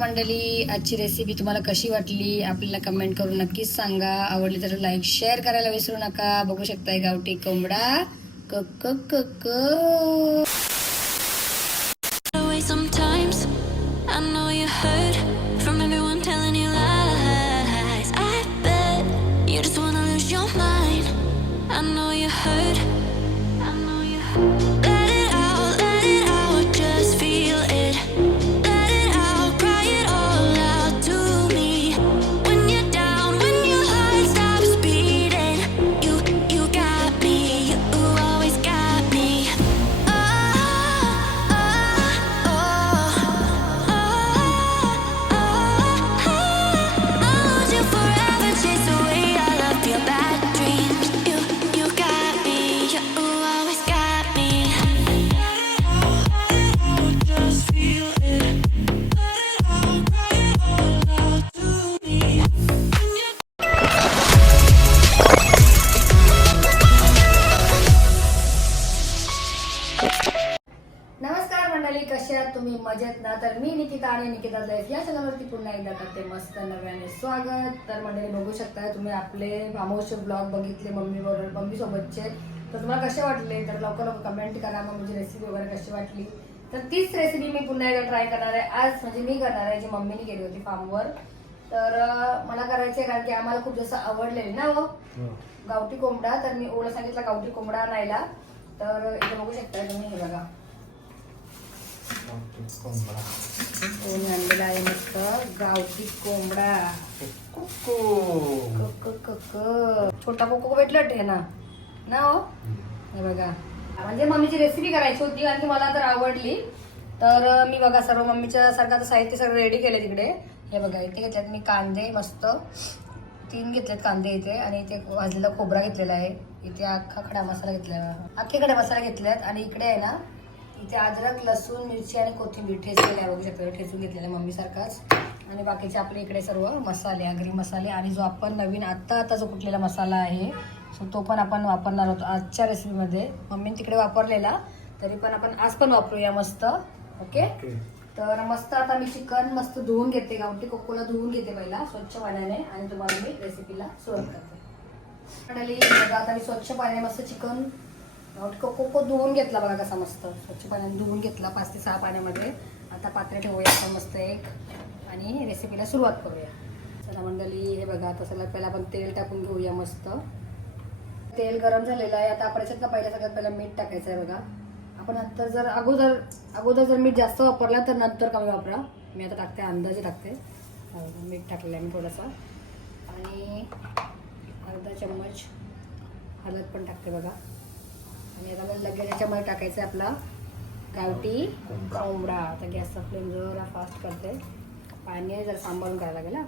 मंडळी आजची रेसिपी तुम्हाला कशी वाटली? आपल्याला कमेंट करून नक्कीच सांगा. आवडली तर लाईक शेअर करायला विसरू नका. बघू शकताय गावठी कोंबडा. क क क. तर मंडळी बघू शकताय तुम्ही आपले फार्महाऊसचे ब्लॉग बघितले मम्मी बरोबर मम्मी सोबतचे तर तुम्हाला कसे वाटले? तर लवकर लवकर कमेंट करा मग म्हणजे रेसिपी वगैरे कशी वाटली? तर तीच रेसिपी मी पुन्हा एकदा ट्राय करणार आहे. आज म्हणजे मी करणार आहे जी मम्मीने केली होती फार्मवर तर मला करायचे कारण की आम्हाला खूप जास्त आवडलेली ना हो. गावठी कोंबडा. तर मी ओळख सांगितलं गावठी कोंबडा आणायला. तर इथे बघू शकता तुम्ही हे बघा. कोणी आणलेला आहे मस्त. गावठी कोंबडा. कुक्कू क- क-. छोटा कोको भेटला ते ना ना हो? हे बघा. म्हणजे मम्मीची रेसिपी करायची होती आणि मला तर आवडली. तर मी बघा सर्व मम्मीच्या सारखं साहित्य सगळं रेडी केलं तिकडे. हे बघा इथे घेतल्यात मी कांदे मस्त. तीन घेतलेत कांदे इथे आणि इथे भाजलेला खोबरा घेतलेला आहे. इथे अख्खा खडा मसाला घेतलेला अख्खे खडा मसाला घेतल्यात आणि इकडे आहे ना इथे अद्रक लसूण मिरची आणि कोथिंबीर ठेचलेल्या आहे. बघू शकतो ठेचून घेतलेला आहे मम्मी सारखाच. आणि बाकीचे आपले इकडे सर्व मसाले आगरी मसाले आणि जो आपण नवीन आत्ता आता जो कुठलेला मसाला आहे सो तो पण आपण वापरणार होतो आजच्या रेसिपीमध्ये मम्मीने तिकडे वापरलेला तरी पण आपण आज पण वापरूया मस्त ओके? तर मस्त आता मी चिकन मस्त धुवून घेते गावठी कोकोला धुवून घेते पहिला स्वच्छ पाण्याने आणि तुम्हाला मी रेसिपीला सुरुवात करते. आता मी स्वच्छ पाण्याने मस्त चिकन गावठी कोको धुवून घेतला बघा कसा मस्त स्वच्छ पाण्याने धुवून घेतला पाच ते सहा पाण्यामध्ये. आता पात्रे ठेवूया आपण मस्त एक. आणि रेसिपीला सुरुवात करूया. चला मंडळी हे बघा आता सगळ्यात पहिला आपण तेल टाकून घेऊया मस्त. तेल गरम झालेलं आहे. आता आपण याच्यात पहिल्या सगळ्यात पहिला मीठ टाकायचं आहे बघा. आपण नंतर जर अगोदर अगोदर जर मीठ जास्त वापरला तर नंतर कमी वापरा. मी आता टाकते अंदाजे टाकते. मीठ टाकलेलं आहे मी थोडंसं. आणि अर्धा चम्मच हळद पण टाकते बघा. आणि आता लगेच याच्यामध्ये टाकायचं आहे आपला गावठी कोंबडा. आता गॅसचा फ्लेम जरा फास्ट करते. पाणी आहे जरा सांभाळून करायला लागेल हा.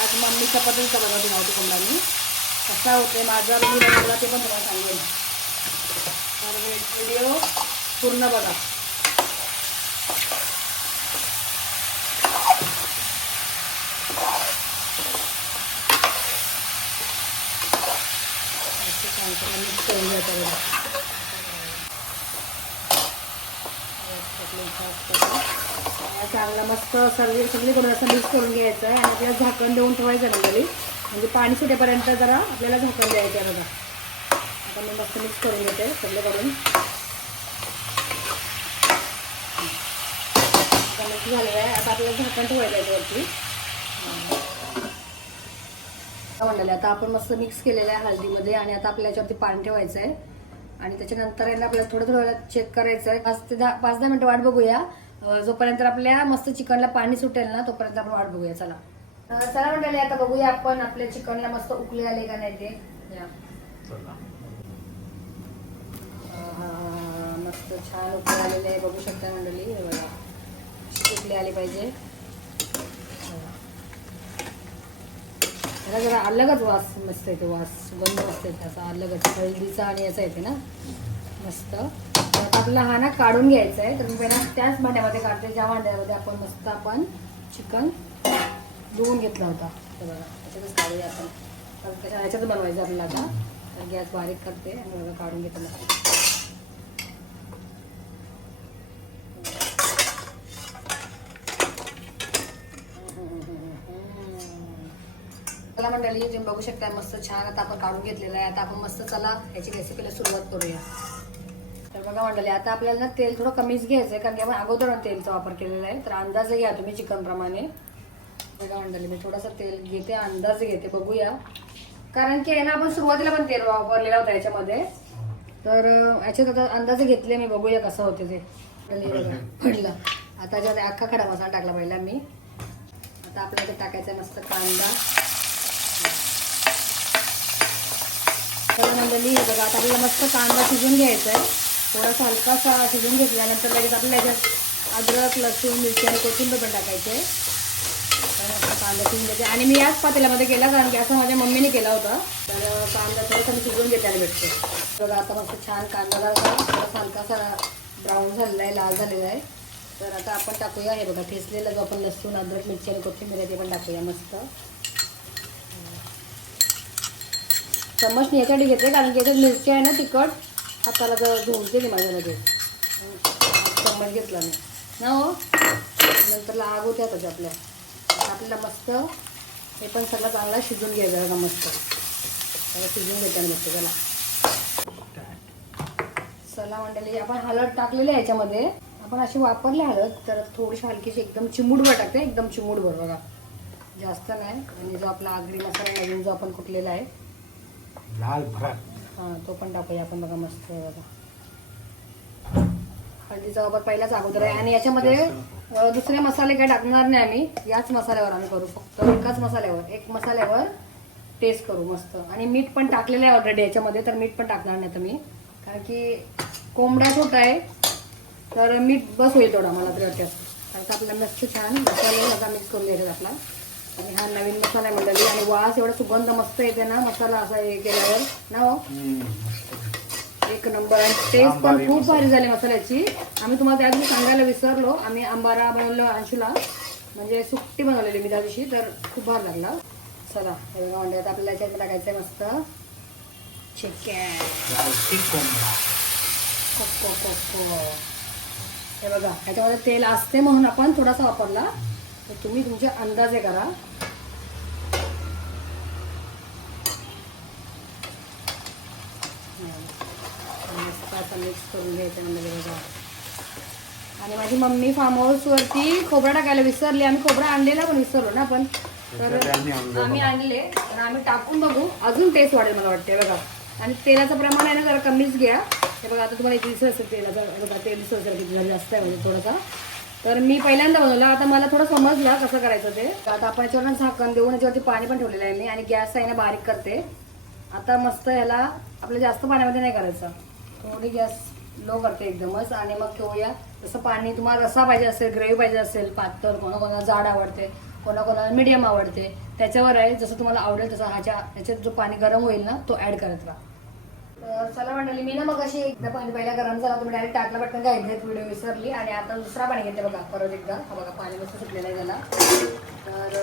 आज मम्मीच्या पद्धतीचा बघा ती गावठी कोंबडा मी. कसा होते माझा मी बनवला ते पण तुम्हाला सांगेल तर व्हिडिओ पूर्ण बघा असं छान छान mix करून घ्यायचं बघा. चांगला मस्त सगळी सगळीकडून असं मिक्स करून घ्यायचं आहे आणि आपल्याला झाकण देऊन ठेवायचं नंतरी म्हणजे पाणी सुटेपर्यंत जरा आपल्याला झाकण द्यायचं आहे बघा. आता मी मस्त मिक्स करून घेते सगळीकडून आता झालेलं आहे. आता आपल्याला झाकण ठेवायचं आहे वरती. म्हणलेलं आता आपण मस्त मिक्स केलेलं आहे हळदीमध्ये आणि आता आपल्या याच्यावरती पाणी ठेवायचं आहे. आणि त्याच्यानंतर आहे ना आपल्याला थोडं थोडं चेक करायचं आहे. पाच ते दहा पाच दहा मिनिटं वाट बघूया. जोपर्यंत आपल्या मस्त चिकनला पाणी सुटेल ना तोपर्यंत आपण वाट बघूया. चला. चला मंडळी आता बघूया आपण आपल्या चिकनला मस्त उकले आले का नाही ते. मस्त छान उकले आलेले आहे. बघू शकता मंडळी हे बघा. उकले आले पाहिजे. त्याला जरा अलगच वास मस्त येते वास सुगंध मस्त येते असा अलगच. हळदीचा आणि याचा येते ना? मस्त. आपला आता हा ना काढून घ्यायचा आहे. तर मी पहिला त्याच भांड्यामध्ये काढते. ज्या भांड्यामध्ये आपण मस्त आपण चिकन धुवून घेतला होता. तर बघा त्याच्यातच काढूया आपण. याच्यातच ह्याच्यात बनवायचं आपल्याला आता. तर गॅस बारीक करते आणि बघा काढून घेते चला मंडळी तुम्ही बघू शकता मस्त छान आता आपण काढून घेतलेलं आहे. आता आपण मस्त चला याची रेसिपीला सुरुवात करूया. तर बघा मंडळी आता आपल्याला ना तेल थोडं कमीच घ्यायचं आहे कारण की आपण अगोदर तेलचा वापर केलेला आहे. तर अंदाज घ्या तुम्ही चिकनप्रमाणे बघा मंडळी मी थोडंसं तेल घेते अंदाज घेते बघूया. कारण की आहे ना आपण सुरुवातीला पण तेल वापरलेलं होतं याच्यामध्ये. तर याच्यात आता अंदाजे घेतले मी बघूया कसं होते ते. पडलं आता याच्यात अख्खा खडा मसाला टाकला पहिला मी. आता आपल्याला टाकायचा आहे मस्त कांदा. तर मंडळी हे बघा आता आपल्याला मस्त कांदा शिजून घ्यायचा आहे. थोडासा हलकासा शिजून घेतल्यानंतर लगेच आपल्याला याच्यात अद्रक लसूण मिरची आणि कोथिंबीर पण टाकायचे मस्त कांदा शिजून घ्यायचे आणि मी याच पातेल्यामध्ये केला कारण की असं माझ्या मम्मीने केला होता. तर कांदा थोडासा मी शिजून घेताना भेटतो. बघा आता मस्त छान कांदा थोडासा हलकासा ब्राऊन झालेला आहे लाल झालेला आहे. तर आता आपण टाकूया. हे बघा ठेचलेला जो आपण लसूण अद्रक मिरची आणि कोथिंबीर आहे ते पण टाकूया मस्त. चम्मच याच्यासाठी घेते कारण की याच्यात मिरची आहे ना तिखट हाताला जर झोमते नाही माझ्या लगेच चम्मच घेतला मी. ना हो? नंतर आग होते त्याच्या आपल्या. आपल्याला मस्त हे पण सगळं चांगला शिजून घ्यायचं जरा मस्त. सगळं शिजून घेते मस्त त्याला. चला मंडळी आपण हळद टाकलेली आहे याच्यामध्ये. आपण अशी वापरली हळद तर थोडीशी हलकीशी एकदम चिमूटभर टाकते एकदम चिमूटभर बघा. जास्त नाही. आणि जो आपला आगरी मसाला नवीन जो आपण कुटलेला आहे लाल भरात हा तो पण टाकूया आपण बघा मस्त आहे बघा. हळदीचा वापर पहिलाच अगोदर आहे. आणि याच्यामध्ये अ, दुसरे मसाले काही टाकणार नाही आम्ही. याच मसाल्यावर आम्ही करू. फक्त एकाच मसाल्यावर. एक मसाल्यावर टेस्ट करू मस्त. आणि मीठ पण टाकलेलं आहे ऑलरेडी याच्यामध्ये तर मीठ पण टाकणार नाही तर मी. कारण की कोंबडा छोटा आहे तर मीठ बस होईल थोडा मला तरी वाटतं. कारण का आपल्याला मस्त छान मसाले आता मिक्स करून घ्यायचा आपला. आणि हा नवीन मसाला मंडळी. आणि वास एवढा सुगंध मस्त येते ना मसाला असा हे केल्यावर. ना हो? एक नंबर. आणि टेस्ट पण खूप भारी झाली मसाल्याची. आम्ही तुम्हाला त्या दिवशी सांगायला विसरलो. आम्ही आंबारा बनवलो अंशुला. म्हणजे सुट्टी बनवलेली मी त्या दिवशी तर खूप भार लागला. चला हे बघा म्हणजे आता आपल्याला याच्यात टाकायचं आहे मस्त. चिकन. हे बघा ह्याच्यामध्ये तेल असते म्हणून आपण थोडासा वापरला. तर तुम्ही तुमचे अंदाजे करा. मिक्स करून घ्यायचं म्हणजे बघा. आणि माझी मम्मी फार्म हाऊसवरती खोबरा टाकायला विसरली. आम्ही खोबरा आणलेला पण विसरलो ना आपण. तर आम्ही आणलं. तर आम्ही टाकून बघू. अजून टेस्ट वाढेल मला वाटते बघा. आणि तेलाचं प्रमाण आहे ना जरा कमीच घ्या. हे बघा आता तुम्हाला इथे दिसत असेल तेलाचं. बघा तेल दिसत असेल किती जास्त आहे म्हणजे थोडासा. तर मी पहिल्यांदा बनवलं. आता मला थोडं समजलं कसं करायचं ते. तर आता आपण याच्यावर झाकण देऊन याच्यावरती पाणी पण ठेवलेलं आहे मी आणि गॅस आहे ना बारीक करते. आता मस्त याला आपल्या जास्त पाण्यामध्ये नाही करायचं. थोडी गॅस लो करते एकदमच आणि मग ठेवूया. जसं पाणी तुम्हाला रसा पाहिजे असेल ग्रेव्ही पाहिजे असेल पातळ कोणाकोणाला जाड आवडते कोणाकोणाला मीडियम आवडते त्याच्यावर आहे. जसं तुम्हाला आवडेल तसं ह्याच्या ह्याच्यात जो पाणी गरम होईल ना तो ॲड करत राहा. तर चला मंडळी मी ना मग अशी एकदा पाणी पहिला गरम झाला तुम्ही डायरेक्ट टाकला पटकन काय घेत व्हिडिओ विसरली आणि आता दुसरा पाणी घेते बघा परत एकदा. हा बघा पाणी मस्त सुटलेलं आहे त्याला तर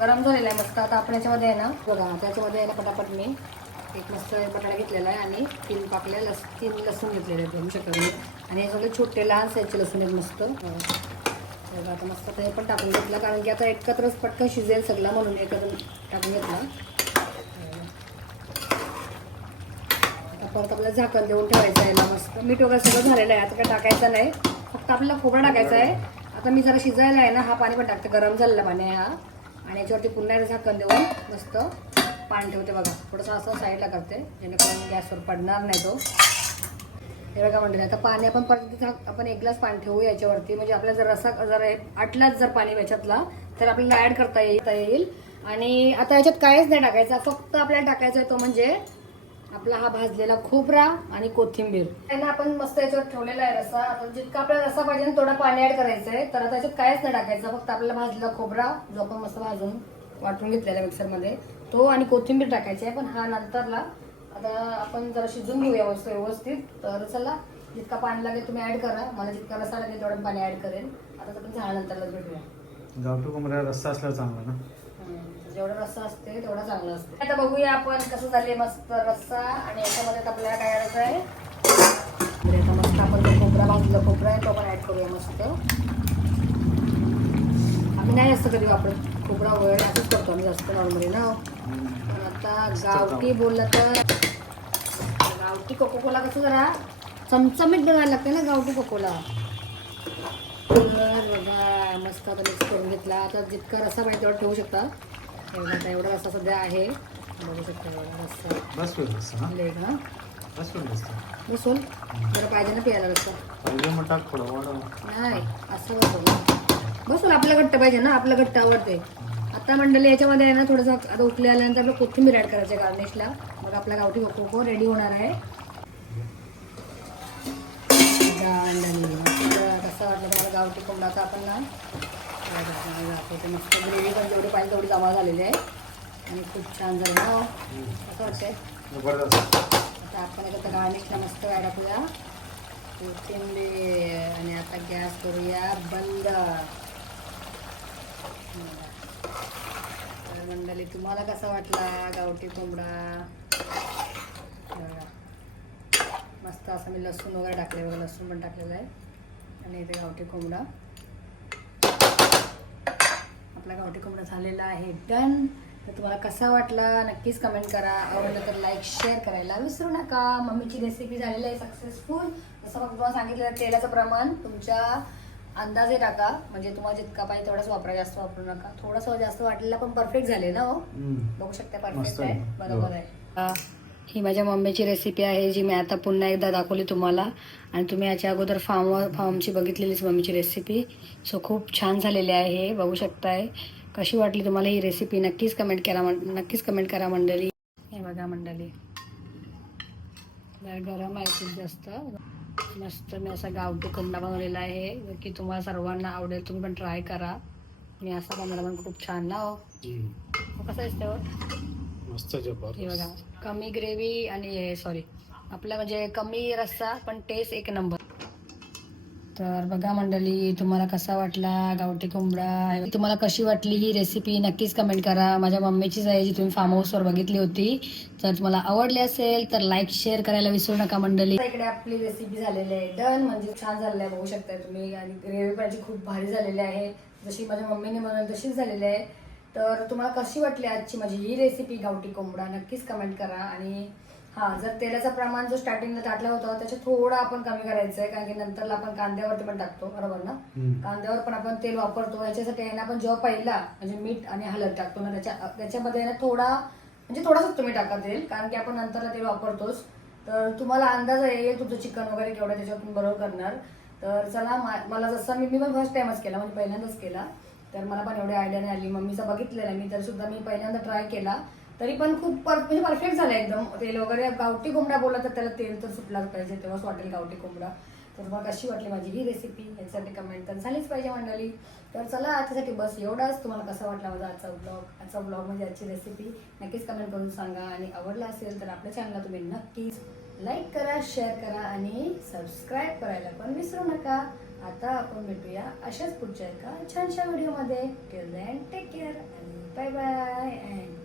गरम झालेला आहे मस्त. आता आपण याच्यामध्ये आहे ना बघा त्याच्यामध्ये आहे ना पटापट मी एक मस्त बटाटा घेतलेला आहे आणि तीन पाकल्या लस तीन लसूण घेतलेले आहेत दोन शकता आणि हे सगळे छोटे लहान साईजचे लसूण आहेत मस्त. बघा आता मस्त ते पण टाकून घेतलं कारण की आता एकत्रच पटकन शिजेल सगळं म्हणून एकत्र टाकून घेतला आता परत आपल्याला झाकण देऊन ठेवायचं आहे याला मस्त. मीठ वगैरे सगळं झालेलं आहे आता काय टाकायचं नाही. फक्त आपल्याला खोबरा टाकायचा आहे. आता मी जरा शिजायला आहे ना हा पाणी पण टाकते गरम झालेला पाणी आहे हा. आणि याच्यावरती पुन्हा एकदा झाकण देऊन मस्त पाणी ठेवते बघा. थोडंसं असं साईडला करते जेणेकरून गॅसवर पडणार नाही तो. हे बघा म्हणते आता पाणी आपण परत आपण एक ग्लास पाणी ठेवू याच्यावरती. म्हणजे आपल्याला जर रसा जर आटलाच जर पाणी याच्यातला तर आपल्याला ॲड करता येता येईल. आणि आता याच्यात काहीच नाही टाकायचं. फक्त आपल्याला टाकायचं आहे तो म्हणजे आपला हा भाजलेला खोबरा आणि कोथिंबीर. त्यांना आपण मस्त याच्यावर ठेवलेला आहे रसा. आता जितका आपल्याला रसा पाहिजे ना तेवढा पाणी ऍड करायचं आहे. तर आता याच्यात काहीच नाही टाकायचं. फक्त आपल्याला भाजलेला खोबरा जो आपण मस्त भाजून वाटून घेतलेला मिक्सरमध्ये तो आणि कोथिंबीर टाकायची आहे. पण हा नंतरला आता आपण जरा शिजून घेऊया मस्त व्यवस्थित. तर चला जितका पाणी लागेल तुम्ही ऍड करा. मला जितका रसा लागेल तेवढं पाणी ऍड करेन. आता आपण झाल्यानंतरला भेटूया. गावठी कोंबडा रस्ता असला चांगला ना. जेवढा रस्सा असते तेवढा चांगला असतो आता बघूया आपण कसं झाले मस्त रस्सा आणि याच्यामध्ये आता आपल्याला काय करायचं आहे? आता मस्त आपण जो खोबरा भाजलं खोबरा आहे तो पण ऍड करूया मस्त. आम्ही नाही जास्त कधी वापरत खोबरा वगैरे असंच करतो आम्ही जास्त नॉर्मली ना. पण आता गावठी बोललं तर गावठी कोको कोला कसं जरा चमचमीत बनवायला लागते ना गावठी कोकोला तर बघा मस्त आता मिक्स करून घेतला. आता जितका रस्सा पाहिजे तेवढा ठेवू शकता. एवढा एवढा रस्सा सध्या आहे. बघू शकता एवढा रस्सा. बस होईल बस हा? लेग ना बस होईल बस. बसोल जरा पाहिजे ना प्यायला रस्सा. पहिले मग टाक थोडं वाढव. नाही असं बसोल बसून आपलं घट्ट पाहिजे ना आपलं घट्ट आवडते. आता मंडळी याच्यामध्ये आहे ना थोडंसं आता उकले आल्यानंतर आपलं कोथिंबीर ॲड करायचे गार्निशला. मग आपला गावठी कोको रेडी होणार आहे. कसं वाटलं तुम्हाला गावठी कोंबडाचा आपण ना दाखवते, मस्त ग्रेव्ही पण जेवढी पाहिजे तेवढी जमा झालेली आहे. आणि खूप छान झालं ना हो. वाटतंय आता आपण आता गार्निशला मस्त काय टाकूया? कोथिंबीर आणि आता गॅस करूया बंद. तर मंडळी तुम्हाला कसा वाटला गावठी कोंबडा? मस्त असं मी लसूण वगैरे टाकले बघा लसूण पण टाकलेलं आहे. आणि इथे गावठी कोंबडा. आपला गावठी कोंबडा झालेला आहे. डन तर तुम्हाला कसा वाटला? नक्कीच कमेंट करा. आवडलं तर लाईक शेअर करायला विसरू नका. मम्मीची रेसिपी झालेली आहे सक्सेसफुल जसं मग तुम्हाला सांगितलं तेलाचं प्रमाण तुमच्या अंदाजे टाका. म्हणजे तुम्हाला जितका पाहिजे तेवढाच वापरा जास्त वापरू नका. थोडंसं जास्त वाटलेला पण परफेक्ट झाले ना हो? बघू शकता परफेक्ट आहे. आहे. बरोबर आहे. हा, ही माझ्या मम्मीची रेसिपी आहे जी मी आता पुन्हा एकदा दाखवली तुम्हाला. आणि तुम्ही याच्या अगोदर फार्म फार्मची बघितलेलीच मम्मीची रेसिपी सो खूप छान झालेली आहे बघू शकताय. कशी वाटली तुम्हाला ही रेसिपी नक्कीच कमेंट करा नक्कीच कमेंट करा मंडळी. हे बघा मंडळी. गरम आहे खूप जास्त. मस्त मी असा गावठी कोंबडा बनवलेला आहे. की तुम्हाला सर्वांना आवडेल तुम्ही पण ट्राय करा. मी असा कोंबडा पण खूप छान ना हो. हो, कसा आहे त्यावर मस्त हे बघा. कमी ग्रेव्ही आणि हे सॉरी आपला म्हणजे कमी रस्सा पण टेस्ट एक नंबर तर बघा मंडळी तुम्हाला कसा वाटला गावठी कोंबडा? तुम्हाला कशी वाटली ही रेसिपी नक्कीच कमेंट करा. माझ्या मम्मीचीच आहे जी तुम्ही फार्म हाऊसवर बघितली होती. जर तुम्हाला आवडली असेल तर लाईक शेअर करायला विसरू नका मंडळी. इकडे आपली रेसिपी झालेली आहे. डन म्हणजे छान झालेली आहे. बघू शकता तुम्ही. आणि ग्रेव्ही पण खूप भारी झालेली आहे. जशी माझ्या मम्मीने म्हणून तशीच झालेली आहे. तर तुम्हाला कशी वाटली आजची माझी ही रेसिपी गावठी कोंबडा? नक्कीच कमेंट करा. आणि हा जर तेलाचं प्रमाण जो स्टार्टिंगला टाकलं होतं त्याच्यात थोडं आपण कमी करायचं आहे कारण की नंतरला आपण कांद्यावरती पण टाकतो बरोबर ना? कांद्यावर पण आपण तेल वापरतो. याच्यासाठी आहे ना आपण जेव्हा पहिला म्हणजे मीठ आणि हळद टाकतो ना त्याच्या त्याच्यामध्ये ना थोडा म्हणजे थोडासाच तुम्ही टाका तेल कारण की आपण नंतरला तेल वापरतोच. तर तुम्हाला अंदाज येईल तुमचं चिकन वगैरे केवढं त्याच्यातून बरोबर करणार. तर चला मला जसं मी मी पण फर्स्ट टाइमच केला म्हणजे पहिल्यांदाच केला. तर मला पण एवढी आयडिया नाही आली. मम्मीचा बघितलेलं मी तर सुद्धा मी पहिल्यांदा ट्राय केला. तरी पण खूप पर म्हणजे परफेक्ट झालं एकदम. तेल वगैरे गावठी कोंबडा बोलला तर त्याला तेल तर सुटलाच पाहिजे. तेव्हाच वाटेल गावठी कोंबडा. तर तुम्हाला कशी वाटली माझी ही रेसिपी याच्यासाठी कमेंट तर झालीच पाहिजे मंडळी. तर चला आजच्यासाठी बस एवढाच. तुम्हाला कसा वाटला माझा आजचा ब्लॉग आजचा ब्लॉग म्हणजे आजची रेसिपी नक्कीच कमेंट करून सांगा. आणि आवडला असेल तर आपल्या चॅनलला तुम्ही नक्कीच लाईक करा शेअर करा आणि सबस्क्राईब करायला पण विसरू नका. आता आपण भेटूया अशाच पुढच्या एका छानशा व्हिडिओमध्ये. टिल टेक केअर आणि बाय बाय अँड